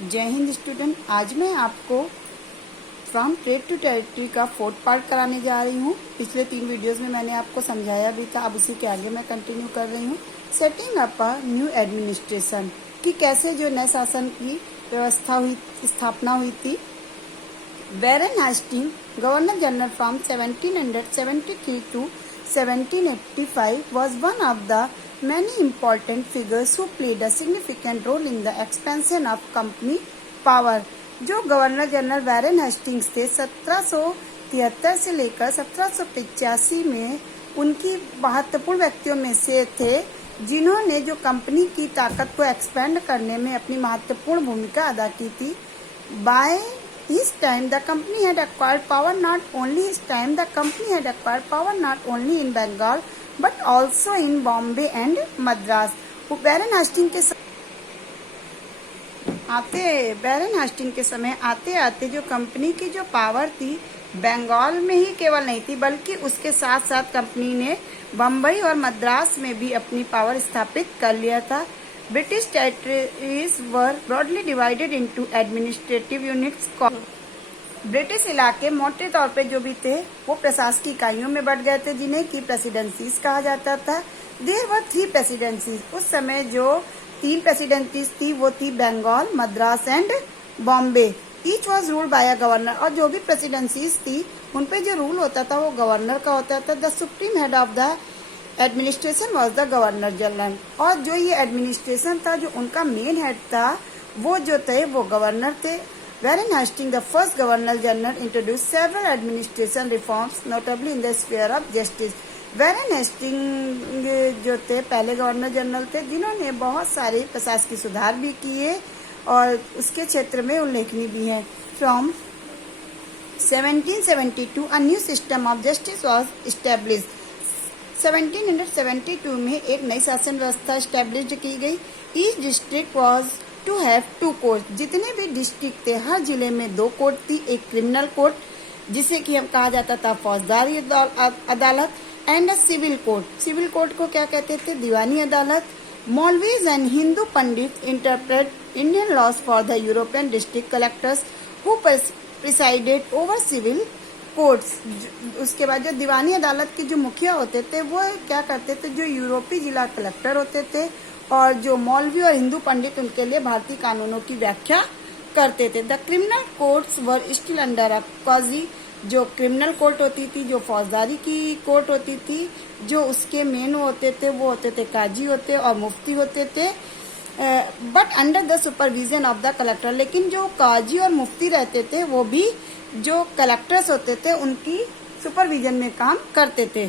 जय हिंद स्टूडेंट। आज मैं आपको फ्रॉम ट्रेड टू टेरिटरी का 4th पार्ट कराने जा रही हूँ। पिछले 3 वीडियोस में मैंने आपको समझाया भी था, अब उसी के आगे मैं कंटिन्यू कर रही हूँ। Setting up a new administration कि कैसे जो नए शासन की स्थापना हुई थी। Warren Hasting governor general from 1773 to 1785 was one of the many important figures who played a significant role in the expansion of company power। जो गवर्नर जनरल वैरेन हेस्टिंग्स थे 1773 से लेकर 1785 में उनकी महत्वपूर्ण व्यक्तियों में से थे, जिन्होंने जो कंपनी की ताकत को एक्सपेंड करने में अपनी महत्वपूर्ण भूमिका अदा की थी। By his time the company had acquired power not only in Bengal but also in Bombay and Madras। Warren Hasting के समय आते आते जो कंपनी की जो पावर थी बंगाल में ही केवल नहीं थी, बल्कि उसके साथ साथ कंपनी ने बम्बई और मद्रास में भी अपनी पावर स्थापित कर लिया था। British territories were broadly divided into administrative units. British इलाके मोटे तौर पे जो भी थे वो प्रशासकीय इकाइयों में बढ़ गए थे, जिन्हें की प्रेसिडेंसीज कहा जाता था। There were 3 presidencies. उस समय जो 3 प्रेसिडेंसीज थी वो थी Bengal, Madras and Bombay. Each was ruled by a governor. और जो भी प्रेसिडेंसीज थी उन पे जो रूल होता था वो गवर्नर का होता था। The supreme head of the administration was the governor general. और जो ये एडमिनिस्ट्रेशन था, जो उनका मेन हेड था, वो जो थे वो गवर्नर थे। Warren Hastings, the first Governor General, introduced several administration reforms, notably in the sphere of justice। Warren Hastings जो थे पहले गवर्नर जनरल थे, जिन्होंने बहुत सारे प्रशासकीय सुधार भी किए और उसके क्षेत्र में उल्लेखनीय भी है। From 1772 a new system of justice was established। 1772 में एक नई शासन व्यवस्था स्टैब्लिश की गई। Each district was to have 2 court. जितने भी डिस्ट्रिक्ट थे हर जिले में 2 कोर्ट थी। एक क्रिमिनल कोर्ट जिसे कि हम कहा जाता था फौजदारी अदालत, and civil court. Civil court को क्या कहते थे? दीवानी अदालत। Maulvis and Hindu pandit interpret Indian laws for the European district collectors who presided over civil courts. उसके बाद जो दीवानी अदालत के जो मुखिया होते थे वो क्या करते थे? जो यूरोपीय जिला कलेक्टर होते थे, और जो मौलवी और हिंदू पंडित उनके लिए भारतीय कानूनों की व्याख्या करते थे। The criminal courts were still under a qazi. जो क्रिमिनल कोर्ट होती थी, जो फौजदारी की कोर्ट होती थी, जो उसके मेन होते थे वो होते थे काजी होते और मुफ्ती होते थे, but under the supervision of the collector. लेकिन जो काजी और मुफ्ती रहते थे वो भी जो कलेक्टर्स होते थे उनकी सुपरविजन में काम करते थे।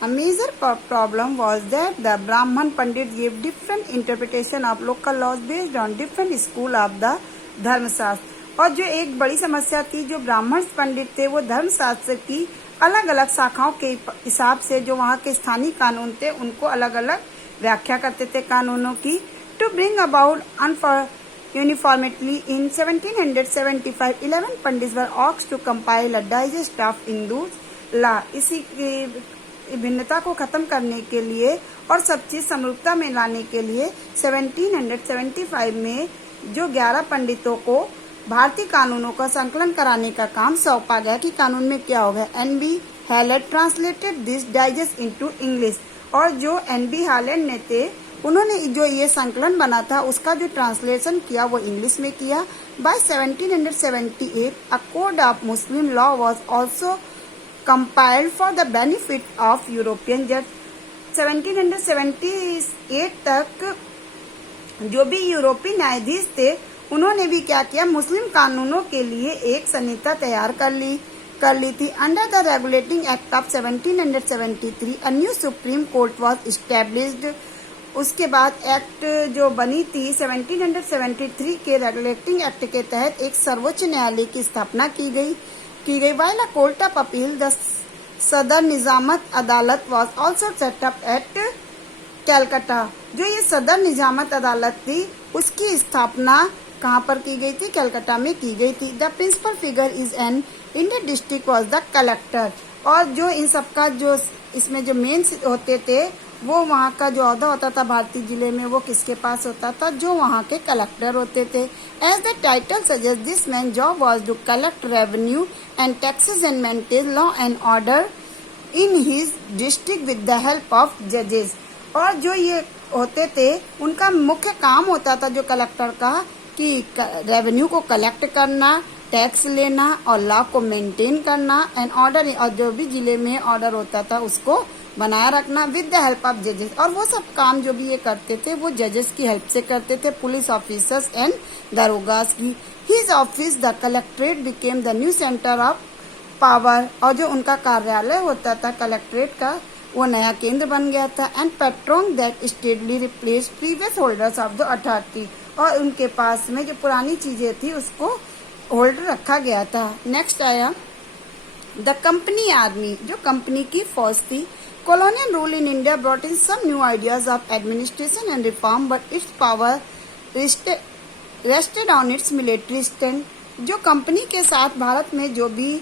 A major problem was that the Brahman Pandit gave different interpretation of local laws based on different school of the धर्मशास्त्र। और जो एक बड़ी समस्या थी, जो ब्राह्मण पंडित थे वो धर्मशास्त्र की अलग अलग शाखाओं के हिसाब से जो वहाँ के स्थानीय कानून थे उनको अलग अलग व्याख्या करते थे कानूनों की। To bring about uniformity in 1775 11 pandit were asked to compile a digest of Hindu law. इसी भिन्नता को खत्म करने के लिए और सब चीज समरूपता में लाने के लिए 1775 में जो 11 पंडितों को भारतीय कानूनों का संकलन कराने का काम सौंपा गया कि कानून में क्या होगा। NB Halhed translated this digest into English. और जो NB हैलेट ने थे उन्होंने जो ये संकलन बना था उसका जो ट्रांसलेशन किया वो इंग्लिश में किया। By 1778 a code of Muslim law was also compiled for the benefit of European judge। 1778 तक जो भी यूरोपीय न्यायाधीश थे उन्होंने भी क्या किया? मुस्लिम कानूनों के लिए एक संहिता तैयार कर ली थी। Under the regulating act of 1773 a new supreme court was established। उसके बाद एक्ट जो बनी थी 1773 के रेगुलेटिंग एक्ट के तहत एक सर्वोच्च न्यायालय की स्थापना की गई। While a court of appeal the Sadar Nizamat Adalat was also set up at Calcutta. जो ये सदर निजामत अदालत थी उसकी स्थापना कहाँ पर की गई थी? कैलकाटा में की गई थी। The principal figure is an in the district was the collector. और जो इन सबका जो इसमें जो मेन होते थे वो वहाँ का जो ओहदा होता था भारतीय जिले में वो किसके पास होता था, जो वहाँ के कलेक्टर होते थे। As the title suggest this man job was to collect revenue and taxes and maintain law and order in his district with the help of जजेस। और जो ये होते थे उनका मुख्य काम होता था जो कलेक्टर का कि रेवेन्यू को कलेक्ट करना, टैक्स लेना और लॉ को मेंटेन करना एंड ऑर्डर, और जो भी जिले में ऑर्डर होता था उसको बनाए रखना विद द हेल्प ऑफ जजेस। और वो सब काम जो भी ये करते थे वो जजेस की हेल्प से करते थे, पुलिस ऑफिसर्स एंड दरोगास की। His office the collectorate became the new centre of power. और जो उनका कार्यालय होता था कलेक्ट्रेट का वो नया केंद्र बन गया था। And Patreon that steadily replace previous holders of the authority. और उनके पास में जो पुरानी चीजें थी उसको होल्ड रखा गया था। नेक्स्ट आया द कंपनी आर्मी, जो कंपनी की फौज थी। Colonial rule in India brought in some new ideas of administration and reform but its power rested on its military stand. जो कंपनी के साथ भारत में जो भी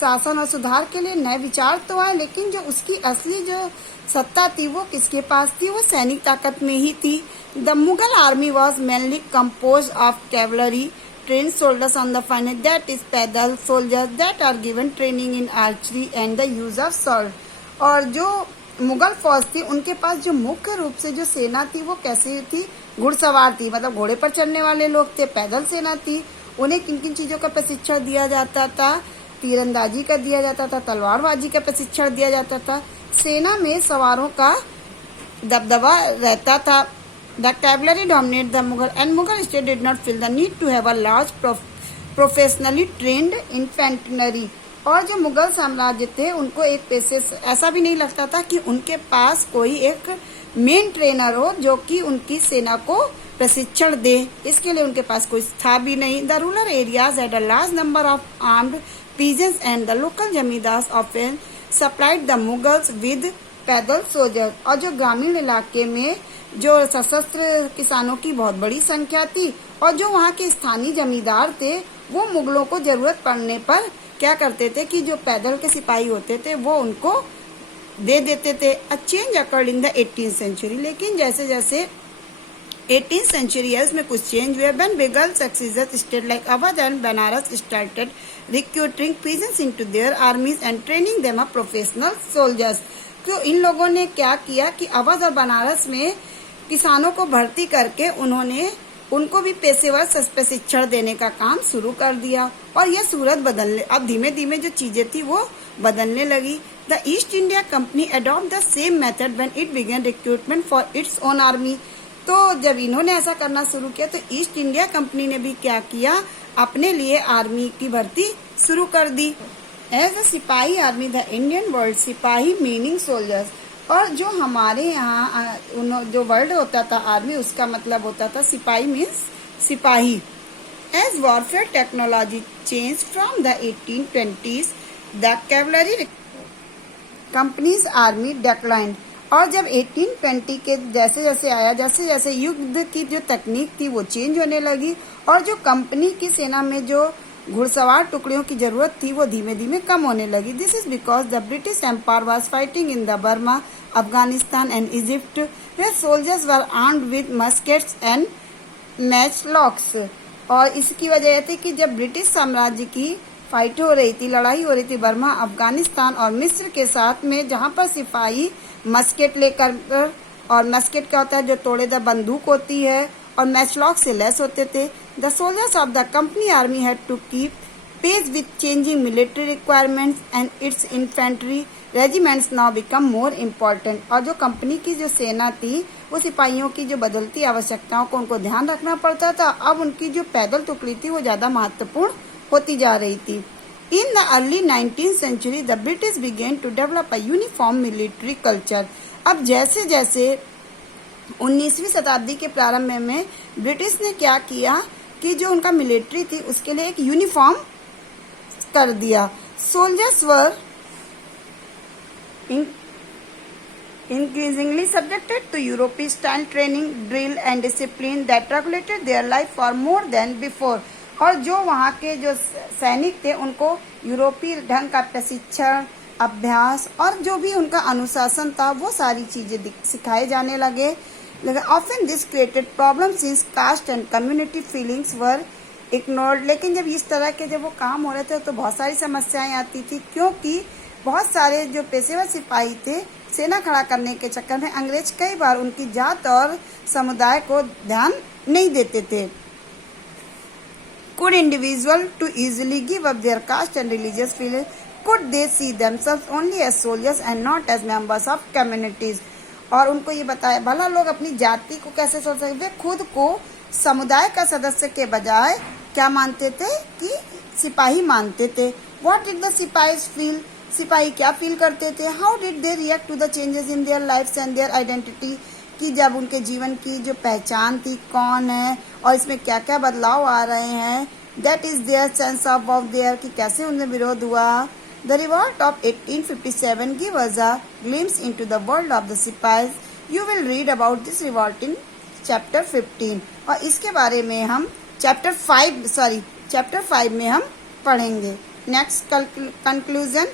शासन और सुधार के लिए नए विचार तो आए, लेकिन जो उसकी असली जो सत्ता थी वो किसके पास थी, वो सैनिक ताकत में ही थी। The Mughal army was mainly compose of cavalry trained soldiers on the front, that is पैदल soldiers that are given training in archery and the use of sword। और जो मुगल फौज थी उनके पास जो मुख्य रूप से जो सेना थी वो कैसी थी, घुड़सवार थी, मतलब घोड़े पर चढ़ने वाले लोग थे। पैदल सेना थी, उन्हें किन किन चीजों का प्रशिक्षण दिया जाता था, तीरंदाजी का दिया जाता था, तलवारबाजी का प्रशिक्षण दिया जाता था। सेना में सवारों का दबदबा रहता था। The cavalry dominated the Mughal and Mughal state did not feel the need to have a large professionally trained infantry। और जो मुगल साम्राज्य थे उनको एक पैसे ऐसा भी नहीं लगता था कि उनके पास कोई एक मेन ट्रेनर हो जो कि उनकी सेना को प्रशिक्षण दे, इसके लिए उनके पास कोई था भी नहीं। The rural areas had a large number of armed peasants and the local zamindars often supplied the Mughals with पैदल सोल्जर। और जो ग्रामीण इलाके में जो सशस्त्र किसानों की बहुत बड़ी संख्या थी और जो वहाँ के स्थानीय जमींदार थे वो मुगलों को जरूरत पड़ने पर क्या करते थे कि जो पैदल के सिपाही होते थे वो उनको दे देते थे। A change occurred in the 18th century, लेकिन जैसे जैसे 18th सेंचुरी है उसमें कुछ चेंज हुए। When Mughal successor state like Awadh and Banaras started recruiting peasants into their आर्मीज and training them a professional soldiers. तो इन लोगों ने क्या किया कि अवध और बनारस में किसानों को भर्ती करके उन्होंने उनको भी पेशेवर प्रशिक्षण देने का काम शुरू कर दिया। और यह सूरत बदलने, अब धीमे धीमे जो चीजें थी वो बदलने लगी। The East India company adopt the same method when it began recruitment for its own army. तो जब इन्होंने ऐसा करना शुरू किया तो ईस्ट इंडिया कंपनी ने भी क्या किया, अपने लिए आर्मी की भर्ती शुरू कर दी। एज अ सिपाही आर्मी द इंडियन वर्ल्ड सिपाही मीनिंग सोल्जर्स। और जो हमारे यहाँ जो वर्ड होता था आर्मी उसका मतलब होता था sipahi means sipahi. As warfare technology change from द 1820s the cavalry companies army declined. और जब 1820 के जैसे जैसे आया, जैसे जैसे युद्ध की जो तकनीक थी वो चेंज होने लगी और जो कंपनी की सेना में जो घुड़सवार टुकड़ियों की जरूरत थी वो धीमे धीमे कम होने लगी। This is because the British empire was fighting in the Burma, Afghanistan and Egypt where soldiers were armed with muskets and matchlocks. और इसकी वजह थी कि जब ब्रिटिश साम्राज्य की फाइट हो रही थी, लड़ाई हो रही थी बर्मा, अफगानिस्तान और मिस्र के साथ में, जहां पर सिपाही मस्केट लेकर, और मस्केट क्या होता है जो तोड़ेदार बंदूक होती है, और मैचलॉक से लेस होते थे। The soldiers of the company army had to keep pace with changing military requirements and its infantry regiments now become more important. और जो कंपनी की जो सेना थी वो सिपाहियों की जो बदलती आवश्यकताओं को उनको ध्यान रखना पड़ता था। अब उनकी जो पैदल टुकड़ी थी वो ज्यादा महत्वपूर्ण होती जा रही थी। In the early 19th century the British began to develop a uniform military culture. अब जैसे जैसे 19वीं शताब्दी के प्रारंभ में ब्रिटिश ने क्या किया कि जो उनका मिलिट्री थी उसके लिए एक यूनिफॉर्म कर दिया। Soldiers were increasingly subjected to European style training, drill and discipline that regulated their life far more than before। और जो वहाँ के जो सैनिक थे उनको यूरोपीय ढंग का प्रशिक्षण, अभ्यास और जो भी उनका अनुशासन था वो सारी चीजें सिखाए जाने लगे। Often this created problem since caste and community feelings were ignored. लेकिन जब इस तरह के जब वो काम हो रहे थे तो बहुत सारी समस्याएं आती थी, क्योंकि बहुत सारे जो पेशेवर सिपाही थे सेना खड़ा करने के चक्कर में अंग्रेज कई बार उनकी जात और समुदाय को ध्यान नहीं देते थे। Could individuals to easily give up their caste and religious feelings? Could they see themselves only as soldiers and not as members of communities? और उनको ये बताया भला लोग अपनी जाति को कैसे सोच सकते, खुद को समुदाय का सदस्य के बजाय क्या मानते थे कि सिपाही मानते थे। What did the सिपाहीज feel? सिपाही क्या फील करते थे? How did they react to the changes in their lives and their identity? कि जब उनके जीवन की जो पहचान थी कौन है और इसमें क्या क्या बदलाव आ रहे हैं, that is their sense of their कि कैसे उनमें विरोध हुआ। The revolt of 1857 give us a glimpse into the world of the sipahis. You will read about this revolt in chapter 15 और इसके बारे में हम चैप्टर 5 में हम पढ़ेंगे। Next conclusion,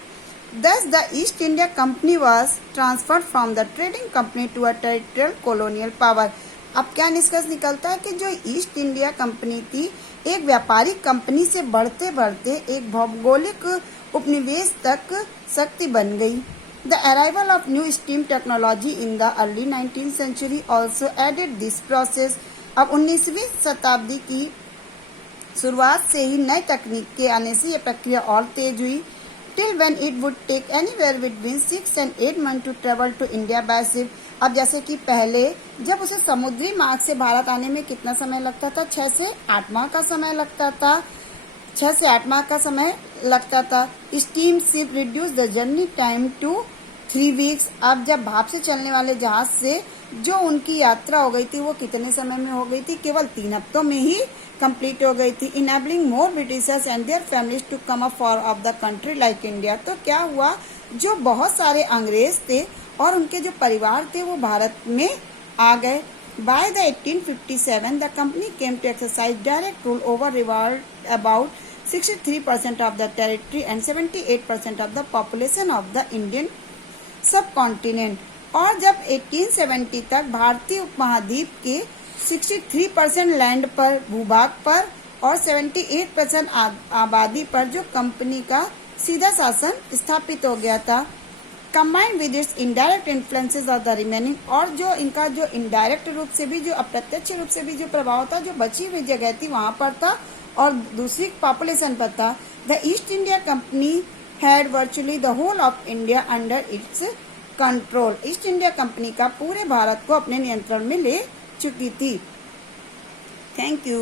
Thus, the East India Company was transferred from the trading company to a territorial colonial power. अब क्या निष्कर्ष निकलता है कि जो ईस्ट इंडिया कंपनी थी एक व्यापारिक कंपनी से बढ़ते बढ़ते एक भौगोलिक उपनिवेश तक शक्ति बन गई। The arrival of new steam technology in the early 19th century also added this process. अब 19वीं शताब्दी की शुरुआत से ही नई तकनीक के आने से यह प्रक्रिया और तेज हुई। Till when it would take anywhere between 6 and 8 months to travel to India by ship. अब जैसे कि पहले जब उसे समुद्री मार्ग से भारत आने में कितना समय लगता था, 6 से 8 माह का समय लगता था। Steam ship reduce the journey time to 3 weeks. अब जब भाप से चलने वाले जहाज से जो उनकी यात्रा हो गई थी वो कितने समय में हो गई थी, केवल 3 हफ्तों में ही कंप्लीट हो गई थी। Enabling more Britishers and their families to come up for of the country like India. तो क्या हुआ, जो बहुत सारे अंग्रेज थे और उनके जो परिवार थे वो भारत में आ गए। By the 1857 the company came to exercise direct rule over revolt about 63% of the territory and 78% of the population of the Indian subcontinent. और जब 1870 तक भारतीय उपमहाद्वीप के 63% लैंड पर, भूभाग पर और 78% आबादी पर जो कंपनी का सीधा शासन स्थापित हो गया था। Combined with its indirect influences of the remaining, और जो इनका जो इनडायरेक्ट रूप से भी, जो अप्रत्यक्ष रूप से भी जो प्रभाव था, जो बची हुई जगह थी वहां पर था और दूसरी पॉपुलेशन पर था। The East India company had virtually the whole of India under its control. East India company का पूरे भारत को अपने नियंत्रण में ले चुकी थी। Thank you.